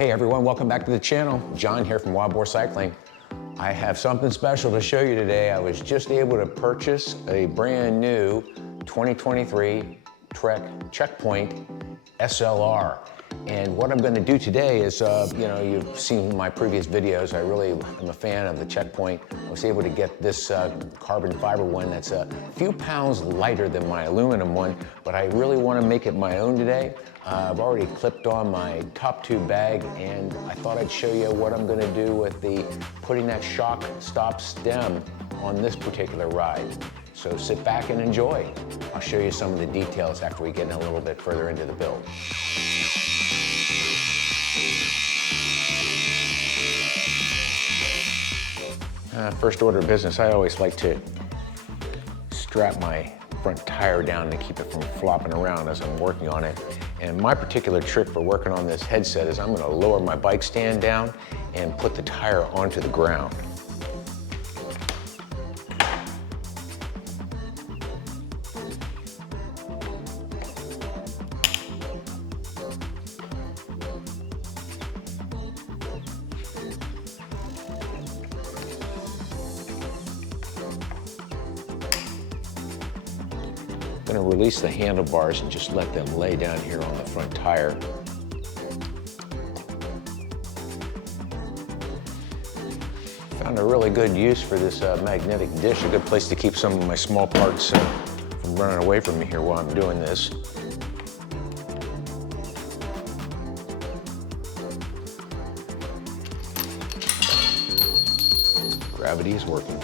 Hey everyone, welcome back to the channel. John here from Wild Boar Cycling. I have something special to show you today. I was just able to purchase a brand new 2023 Trek Checkpoint SLR. And what I'm going to do today is, you've seen my previous videos. I really am a fan of the Checkpoint. I was able to get this carbon fiber one that's a few pounds lighter than my aluminum one, but I really want to make it my own today. I've already clipped on my top tube bag, and I thought I'd show you what I'm going to do with putting that Shockstop stem on this particular ride. So sit back and enjoy. I'll show you some of the details after we get a little bit further into the build. First order of business, I always like to strap my front tire down to keep it from flopping around as I'm working on it. And my particular trick for working on this headset is I'm going to lower my bike stand down and put the tire onto the ground. I'm going to release the handlebars and just let them lay down here on the front tire. Found a really good use for this magnetic dish, a good place to keep some of my small parts from running away from me here while I'm doing this. Gravity is working.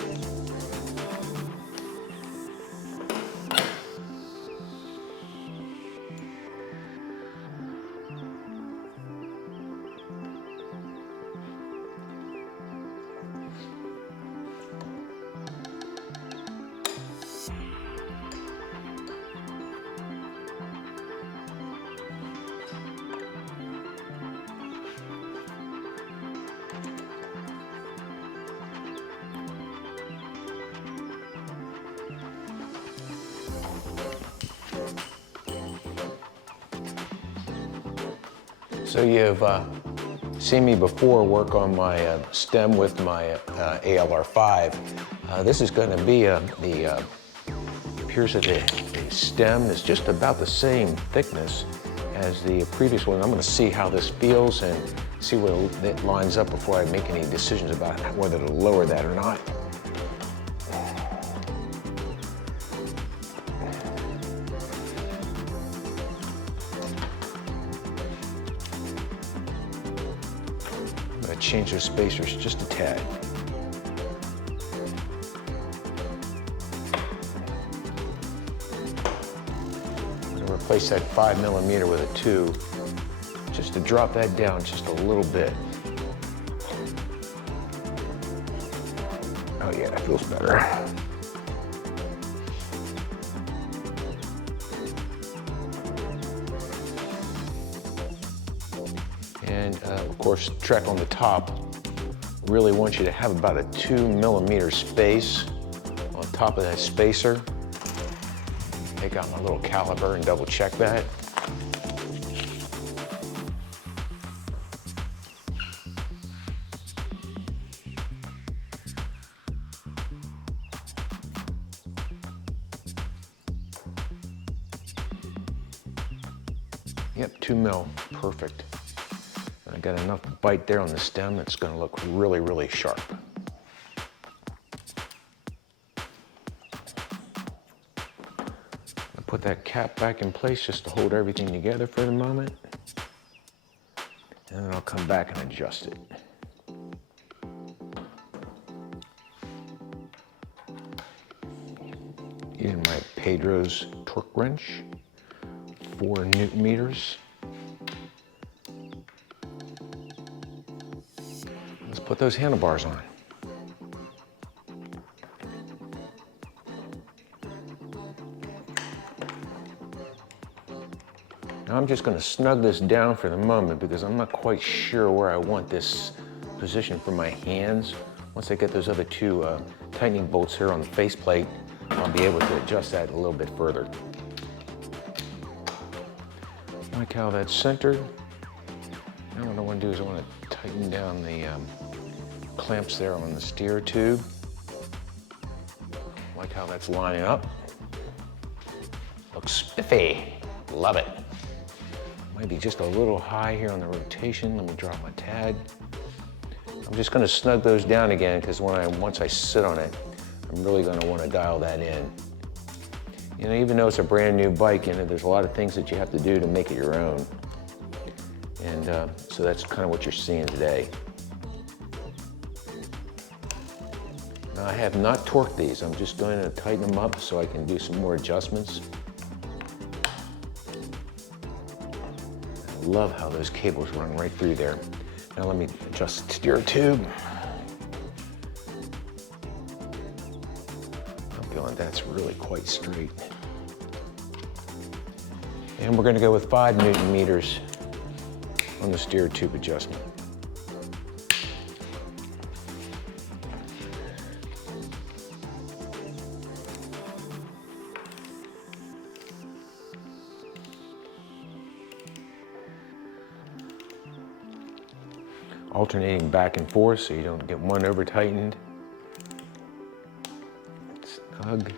So you've seen me before work on my stem with my ALR5. This is going to be appears that the stem is just about the same thickness as the previous one. I'm going to see how this feels and see where it lines up before I make any decisions about whether to lower that or not. Change those spacers just a tad. I'm going to replace that 5mm with a 2, just to drop that down just a little bit. Oh yeah, that feels better. And of course, Trek on the top really wants you to have about a 2mm space on top of that spacer. Take out my little caliper and double check that. Yep, 2mm, perfect. I got enough bite there on the stem that's going to look really, really sharp. I'll put that cap back in place just to hold everything together for the moment. And then I'll come back and adjust it. Using my Pedro's torque wrench, 4 Newton meters. Put those handlebars on. Now I'm just going to snug this down for the moment because I'm not quite sure where I want this position for my hands. Once I get those other 2 tightening bolts here on the faceplate, I'll be able to adjust that a little bit further. Like how that's centered. Now what I want to do is I want to tighten down the clamps there on the steer tube. Like how that's lining up. Looks spiffy. Love it. Might be just a little high here on the rotation. Let me drop my tag. I'm just going to snug those down again because once I sit on it, I'm really going to want to dial that in. You know, even though it's a brand new bike, you know, there's a lot of things that you have to do to make it your own. And so that's kind of what you're seeing today. Now, I have not torqued these. I'm just going to tighten them up so I can do some more adjustments. I love how those cables run right through there. Now let me adjust the steer tube. I'm feeling that's really quite straight. And we're going to go with 5 Newton meters on the steer tube adjustment. Alternating back and forth so you don't get one over tightened. Snug.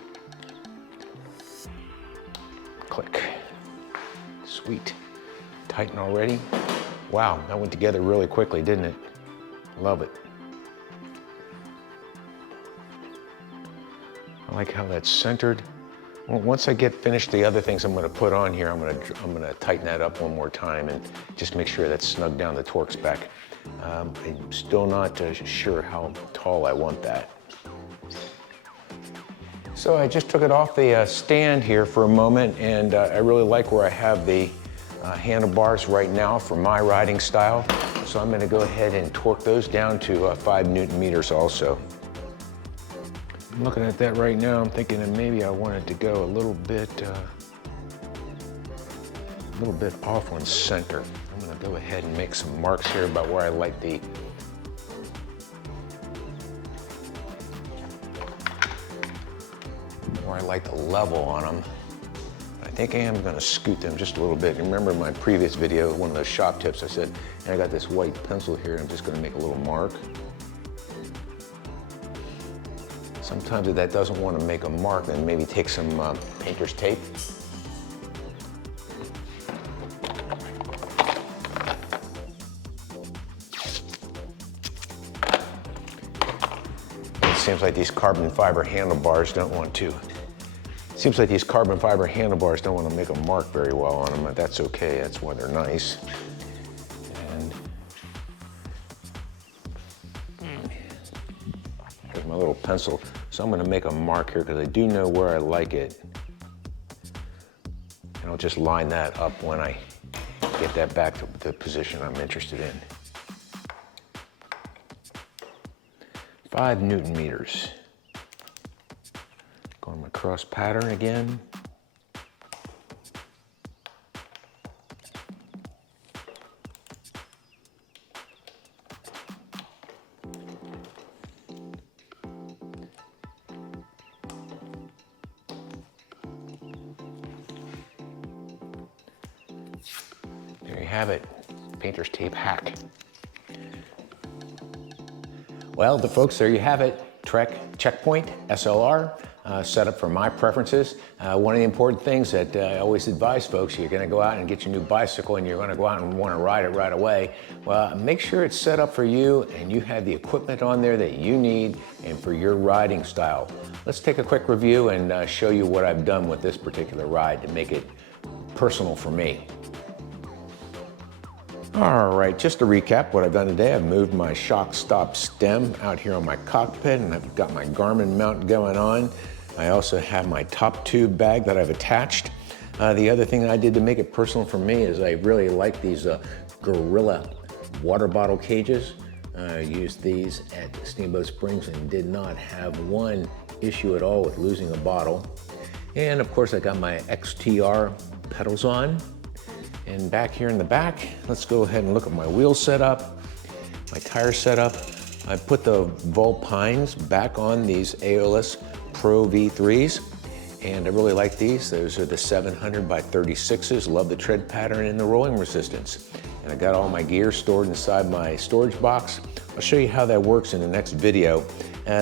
Click. Sweet. Tighten already. Wow, that went together really quickly, didn't it? Love it. I like how that's centered. Well, once I get finished the other things I'm going to put on here, I'm going to tighten that up one more time and just make sure that's snugged down the torque spec. I'm still not sure how tall I want that. So I just took it off the stand here for a moment, and I really like where I have the handlebars right now for my riding style. So I'm going to go ahead and torque those down to 5 Newton meters also. I'm looking at that right now, I'm thinking that maybe I wanted to go a little bit off on center. I'm going to go ahead and make some marks here about where I like the level on them. I think I am going to scoot them just a little bit. Remember in my previous video, one of those shop tips, I said, and I got this white pencil here, I'm just going to make a little mark. Sometimes if that doesn't want to make a mark, then maybe take some painter's tape. It seems like these carbon fiber handlebars don't want to. Seems like these carbon fiber handlebars don't want to make a mark very well on them, but that's okay. That's why they're nice. And here's my little pencil. So I'm going to make a mark here because I do know where I like it. And I'll just line that up when I get that back to the position I'm interested in. 5 Newton meters. Going my cross pattern again. There you have it, painter's tape hack. Well, folks, there you have it. Trek Checkpoint SLR, set up for my preferences. One of the important things that I always advise folks, you're gonna go out and get your new bicycle and you're gonna go out and wanna ride it right away. Well, make sure it's set up for you and you have the equipment on there that you need and for your riding style. Let's take a quick review and show you what I've done with this particular ride to make it personal for me. All right, just to recap what I've done today, I've moved my Shockstop stem out here on my cockpit and I've got my Garmin mount going on. I also have my top tube bag that I've attached. The other thing that I did to make it personal for me is I really like these Gorilla water bottle cages. I used these at Steamboat Springs and did not have one issue at all with losing a bottle. And of course I got my XTR pedals on. And back here in the back, let's go ahead and look at my wheel setup, my tire setup. I put the Volpines back on these Aeolus Pro V3s. And I really like these. Those are the 700 by 36s. Love the tread pattern and the rolling resistance. And I got all my gear stored inside my storage box. I'll show you how that works in the next video,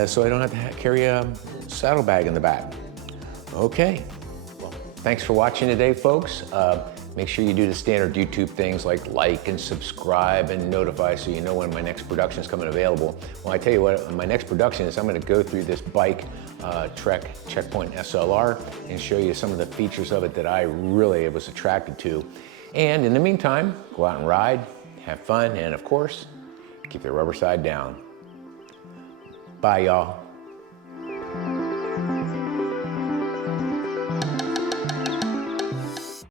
so I don't have to carry a saddlebag in the back. Okay, well, thanks for watching today, folks. Make sure you do the standard YouTube things like and subscribe and notify so you know when my next production is coming available. Well, I tell you what, my next production is I'm going to go through this bike, Trek Checkpoint SLR, and show you some of the features of it that I really was attracted to. And in the meantime, go out and ride, have fun, and of course, keep the rubber side down. Bye, y'all.